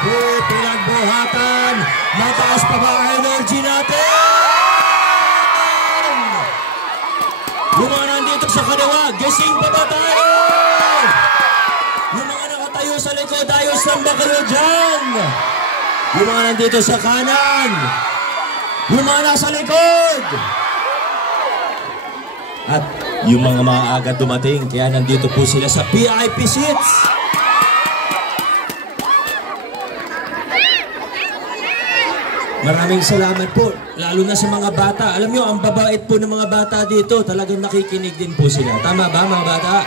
po pinagbuhatan. Mataas pa ba ang energy natin? Yung mga nandito sa kaliwa, gising pa ba tayo? Yung mga nakatayo sa likod, ayos lang ba kayo dyan? Yung mga nandito sa kanan, yung mga nasa likod. At yung mga maaga dumating, kaya nandito po sila sa VIP seats. Maraming salamat po, lalo na sa mga bata. Alam nyo, ang babait po ng mga bata dito, talagang nakikinig din po sila. Tama ba mga bata?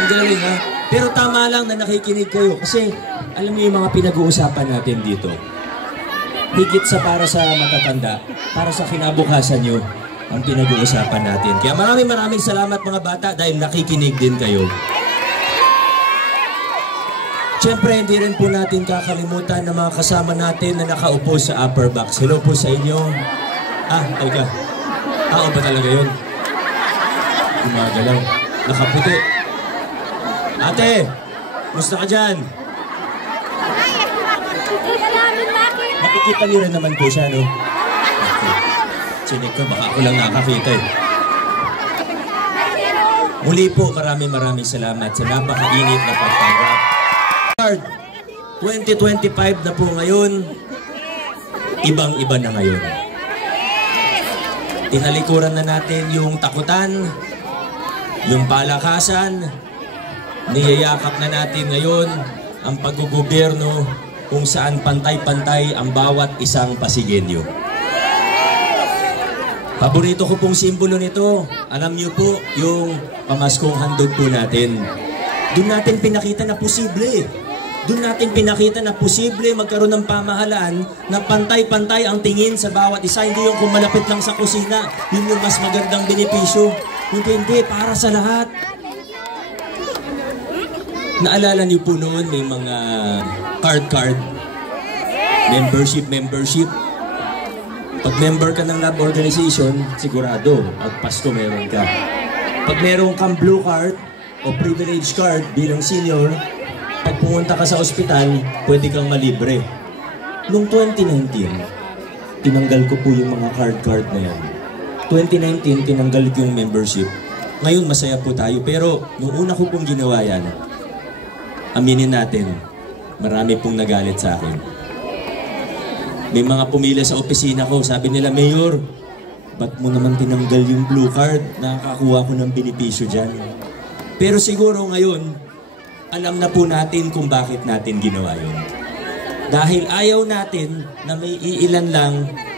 Ang galing ha? Pero tama lang na nakikinig kayo kasi alam niyo yung mga pinag-uusapan natin dito. Higit sa para sa matatanda, para sa kinabukasan nyo ang pinag-uusapan natin. Kaya maraming salamat mga bata dahil nakikinig din kayo. Siyempre, hindi rin po natin kakalimutan ng mga kasama natin na nakaupo sa upper box. Hello po sa inyo. Teka. O ba talaga yun? Gumagalaw. Nakaputi. Ate, musta ka dyan? Nakikita niyo rin naman po siya, no? Sinig ko, baka ako lang nakakita eh. Muli po, maraming salamat sa napakainit na pagtanggap. 2025 na po ngayon, ibang-iba na ngayon. Tinalikuran na natin yung takutan, yung palakasan, niyayakap na natin ngayon ang paggugobyerno kung saan pantay-pantay ang bawat isang Pasigueño. Paborito ko pong simbolo nito, alam niyo po, yung pamaskong handog po natin. Doon natin pinakita na posible. Doon natin pinakita na posible magkaroon ng pamahalaan na pantay-pantay ang tingin sa bawat isa. Hindi yung kung malapit lang sa kusina, yun yung mas magandang benepisyo. Hindi, para sa lahat. Naalala niyo po noon, may mga card, membership. Pag member ka ng lab organization, sigurado, at Pasko meron ka. Pag meron kang blue card o privilege card bilang senior, pag pumunta ka sa ospital, pwede kang malibre. Noong 2019, tinanggal ko po yung mga card na yan. 2019, tinanggal ko yung membership. Ngayon, masaya po tayo. Pero, nung una ko pong ginawa yan, aminin natin, marami pong nagalit sa akin. May mga pumila sa opisina ko, sabi nila, Mayor, ba't mo naman tinanggal yung blue card? Nakakakuha ko ng benepisyo dyan. Pero siguro ngayon, alam na po natin kung bakit natin ginawa yun. Dahil ayaw natin na may iilan lang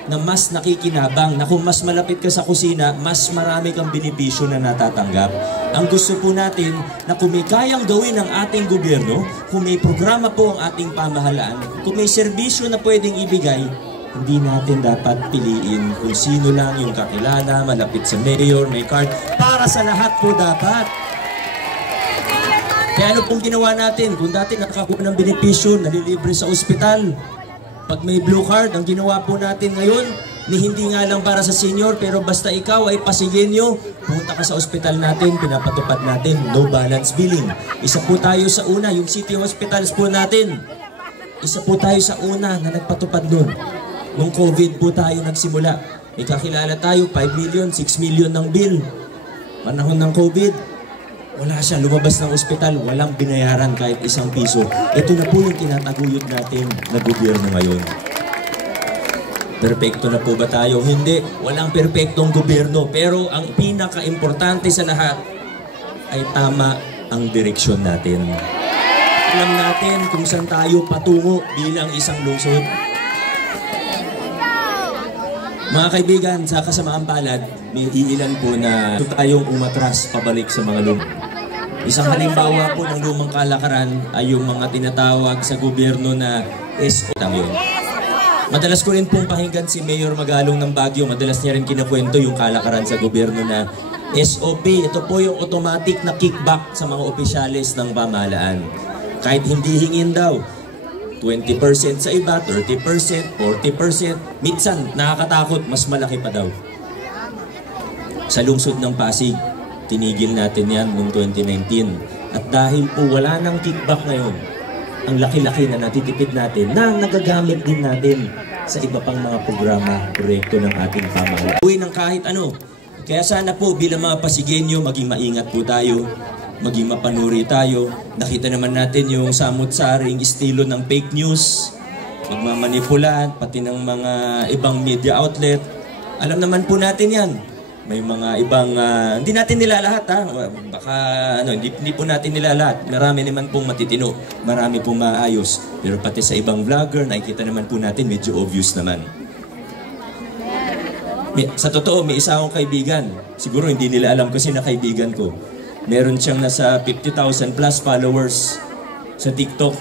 na mas nakikinabang, na kung mas malapit ka sa kusina, mas marami kang benepisyo na natatanggap. Ang gusto po natin na kung may kayang gawin ng ating gobyerno, kung may programa po ang ating pamahalaan, kung may serbisyo na pwedeng ibigay, hindi natin dapat piliin kung sino lang yung kakilala, malapit sa mayor, may card. Para sa lahat po dapat. Kaya ano pong ginawa natin? Kung dati nakakakuha ng benepisyo, nalilibre sa ospital. Pag may blue card, ang ginawa po natin ngayon, ni hindi nga lang para sa senior, pero basta ikaw ay Pasigueño, pumunta ka sa ospital natin, pinapatupad natin, no balance billing. Isa po tayo sa una, yung city hospitals po natin. Isa po tayo sa una na nagpatupad doon. Nung COVID po tayo nagsimula. May kakilala tayo, 5 million, 6 million ng bill. Panahon ng COVID. Wala siya, lumabas ng ospital, walang binayaran kahit isang piso. Ito na po yung tinataguyod natin na gobyerno ngayon. Perpekto na po ba tayo? Hindi, walang perpektong gobyerno. Pero ang pinaka-importante sa lahat ay tama ang direksyon natin. Alam natin kung saan tayo patungo bilang isang lungsod. Mga kaibigan, sa kasamaang palad, may iilan po na tayong umatras pabalik sa mga lumang. Isang halimbawa po ng lumang kalakaran ay yung mga tinatawag sa gobyerno na SO. Madalas ko rin pong pakinggan si Mayor Magalong ng Baguio. Madalas niya rin kinakwento yung kalakaran sa gobyerno na SOP. Ito po yung automatic na kickback sa mga opisyalis ng pamahalaan. Kahit hindi hingin daw, 20% sa iba, 30%, 40%. Minsan, nakakatakot, mas malaki pa daw. Sa lungsod ng Pasig, tinigil natin yan noong 2019. At dahil po wala nang kickback ngayon, ang laki-laki na natitipid natin na nagagamit din natin sa iba pang mga programa, proyekto ng ating pamahalaan. Uwi ng kahit ano. Kaya sana po bilang mga Pasigueño, maging maingat po tayo, maging mapanuri tayo. Nakita naman natin yung samut-saring estilo ng fake news, magmamanipulan, pati ng mga ibang media outlet. Alam naman po natin yan. May mga ibang, hindi natin nilalahat ha. Baka, hindi po natin nilalahat. Marami naman pong matitino, marami pong maayos. Pero pati sa ibang vlogger, nakikita naman po natin, medyo obvious naman. Sa totoo, may isa akong kaibigan. Siguro hindi nila alam kasi na kaibigan ko. Meron siyang nasa 50,000 plus followers sa TikTok.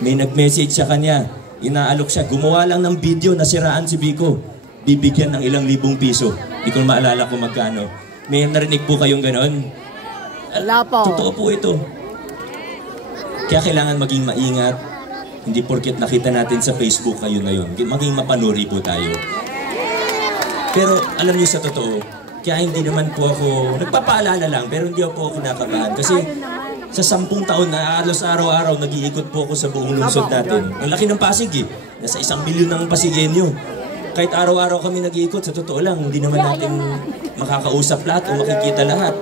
May nag-message sa kanya. Inaalok siya. Gumawa lang ng video na siraan si Vico. Bibigyan ng ilang libong piso. Hindi ko maalala kung magkano. May narinig po kayong ganon? Wala po. Totoo po ito. Kaya kailangan maging maingat. Hindi porket nakita natin sa Facebook kayo na yun. Maging mapanuri po tayo. Pero alam niyo sa totoo, kaya hindi naman po ako, nagpapaalala lang, pero hindi po ako nakabahan. Kasi sa 10 taon na halos araw-araw, nag-iikot po ako sa buong lungsod natin. Ang laki ng Pasig eh. Nasa 1 milyon ng Pasigueño. Kahit araw-araw kami nag-iikot, sa totoo lang, hindi naman natin makakausap lahat o makikita lahat.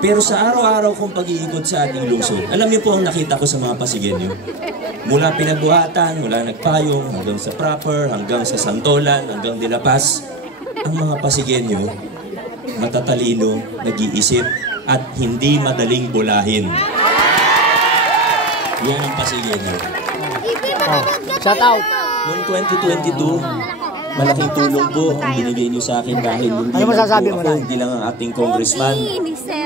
Pero sa araw-araw kong pag-iikot sa ating lungsod, alam niyo po ang nakita ko sa mga Pasigueño. Mula Pinagbuhatan, mula Nagpayong, hanggang sa Proper, hanggang sa Santolan, hanggang De La Paz, ang mga Pasigueño, matatalino, nag-iisip, at hindi madaling bulahin. Yan ang Pasigueño. Shout out! Noong 2022, malaking tulong po ang binigay niyo sa akin dahil hindi ano masasabi mo ako, hindi lang ang ating congressman,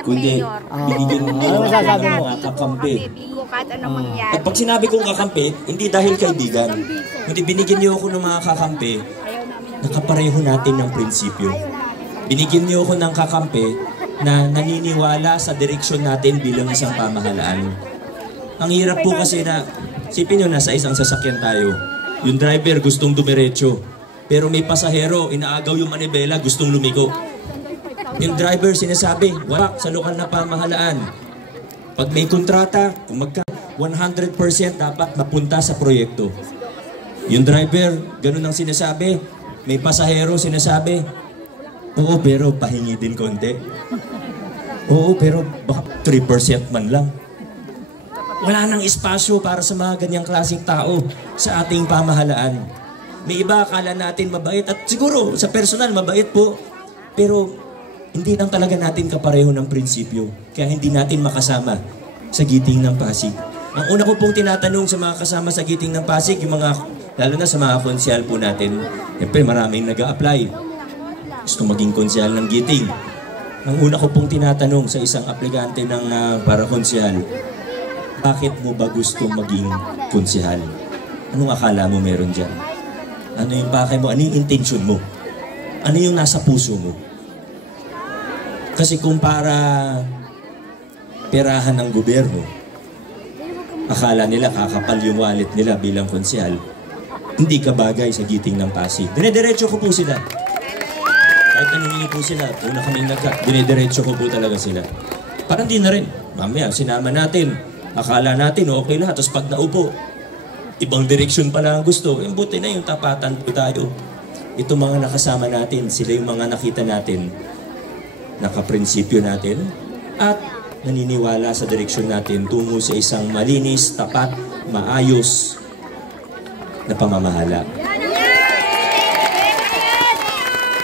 kundi binigyan niyo ang mga kakampi. At pag sinabi kong kakampi, hindi dahil kaibigan, kundi binigyan niyo ako ng mga kakampi nakapareho natin ng prinsipyo. Binigyan niyo ako ng kakampi na naniniwala sa direksyon natin bilang isang pamahalaan. Ang hirap po kasi na, sipin nyo, nasa isang sasakyan tayo. Yung driver gustong dumiretso, pero may pasahero, inaagaw yung manibela, gustong lumiko. Yung driver sinasabi, wala sa lokal na pamahalaan. Pag may kontrata, kung 100% dapat mapunta sa proyekto. Yung driver, ganun ang sinasabi. May pasahero sinasabi, oo pero pahingi din konti. Oo pero baka 3% man lang. Wala nang espasyo para sa mga ganyang klaseng tao sa ating pamahalaan. May iba akala natin mabait at siguro sa personal mabait po. Pero hindi lang talaga natin kapareho ng prinsipyo. Kaya hindi natin makasama sa giting ng Pasig. Ang una ko pong tinatanong sa mga kasama sa giting ng Pasig, yung mga, lalo na sa mga konsyal po natin, siyempre maraming nag-a-apply. Gusto maging konsyal ng giting. Ang una ko pong tinatanong sa isang aplikante ng para konsyal, bakit mo ba gusto maging konsyal? Anong akala mo meron dyan? Ano yung bakit mo? Ano yung intention mo? Ano yung nasa puso mo? Kasi kung para perahan ng gobyerno, akala nila kakapal yung wallet nila bilang konsyal, hindi ka bagay sa giting ng Pasig. Dinediretso ko po sila. Kahit naningi po sila, una kaming dinediretso ko po talaga sila. Parang di na rin. Mamaya, sinama natin. Akala natin, okay lahat. Tapos pag naupo, ibang direksyon pala ang gusto. Yung buti na yung tapatan po tayo. Ito mga nakasama natin, sila yung mga nakita natin, nakaprinsipyo natin, at naniniwala sa direksyon natin tungo sa isang malinis, tapat, maayos na pamamahala.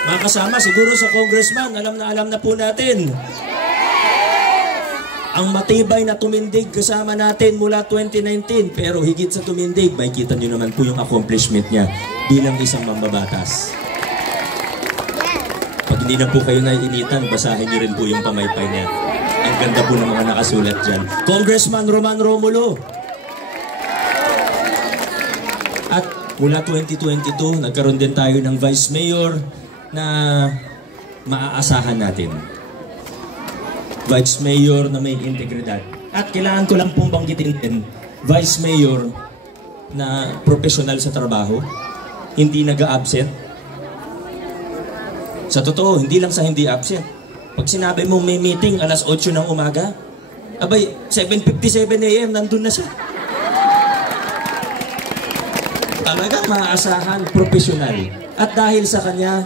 Mga kasama, siguro sa congressman, alam na po natin. Ang matibay na tumindig kasama natin mula 2019, pero higit sa tumindig, makikita nyo naman po yung accomplishment niya bilang isang mambabatas. Pag hindi na po kayo naiinitan, basahin nyo rin po yung pamaypay niya. Ang ganda po ng mga nakasulat dyan. Congressman Roman Romulo. At mula 2022, nagkaroon din tayo ng Vice Mayor na maaasahan natin. Vice Mayor na may integridad. At kailangan ko lang pong banggitin din, Vice Mayor na professional sa trabaho, hindi nag-a-absent. Sa totoo, hindi lang sa hindi absent. Pag sinabi mo may meeting alas 8 ng umaga, abay, 7:57 AM, nandun na siya. Talagang maaasahan, profesional. At dahil sa kanya,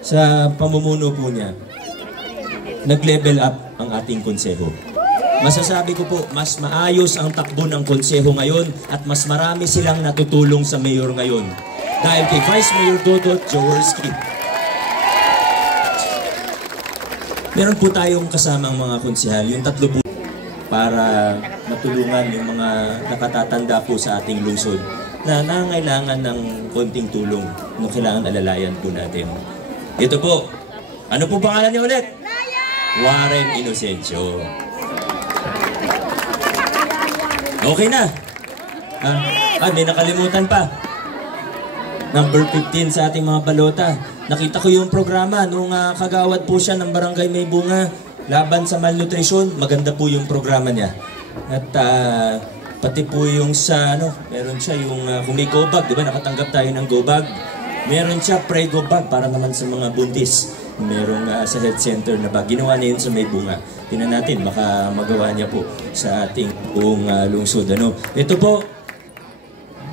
sa pamumuno po niya, nag-level up ang ating konseho. Masasabi ko po, mas maayos ang takbo ng konseho ngayon at mas marami silang natutulong sa mayor ngayon. Dahil kay Vice Mayor Dodot Jaworski. Meron po tayong kasamang mga konsehal, yung tatlo po, para matulungan yung mga nakatatanda po sa ating lungsod na nangailangan ng konting tulong nung kailangan alalayan po natin. Ito po, ano po pangalan niya ulit? Warren Inocencio. Okay na. May nakalimutan pa. Number 15 sa ating mga balota. Nakita ko yung programa nung kagawad po siya ng Barangay May Bunga laban sa malnutrition. Maganda po yung programa niya. At pati po yung sa meron siya yung kung may go bag, di ba? Nakatanggap tayo ng go bag. Meron siya pre-go bag para naman sa mga buntis. Merong sa health center na bag. Ginawa niya yun sa May Bunga. Tingnan natin, baka magawa niya po sa ating buong lungsod. Ito po,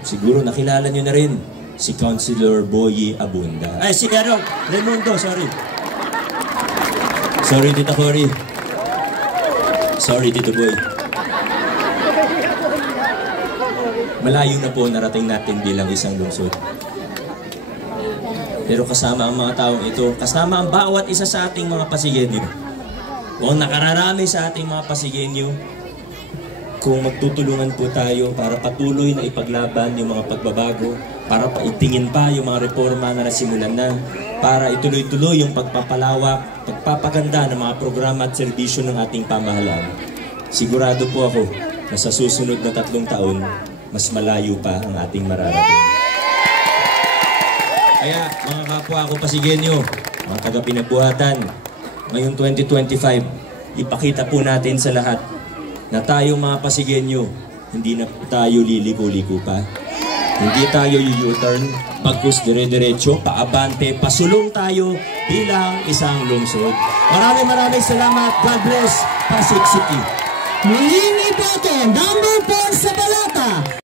siguro nakilala niyo na rin, si Councilor Boyie Abunda. Ay, si Raimundo, sorry. Sorry, Tita Cory. Sorry, Tito Boy. Malayo na po narating natin bilang isang lungsod. Pero kasama ang mga taong ito, kasama ang bawat isa sa ating mga Pasigenyo. Kung nakararami sa ating mga Pasigenyo, kung magtutulungan po tayo para patuloy na ipaglaban yung mga pagbabago, para paitingin pa yung mga reforma na nasimulan na, para ituloy-tuloy yung pagpapalawak, pagpapaganda ng mga programa at serbisyo ng ating pamahalaan. Sigurado po ako na sa susunod na 3 taon, mas malayo pa ang ating mararating. Kaya mga kapwa ko Pasigenyo, mga taga-pinabuhatan, ngayong 2025, ipakita po natin sa lahat na tayong mga Pasigenyo, hindi na tayo liliko-liko pa. Hindi tayo u-turn, pagkus dire-diretso, paabante, pasulong tayo bilang isang lungsod. Maraming salamat. God bless, Pasig City. Muling iboto, number 4 sa balota.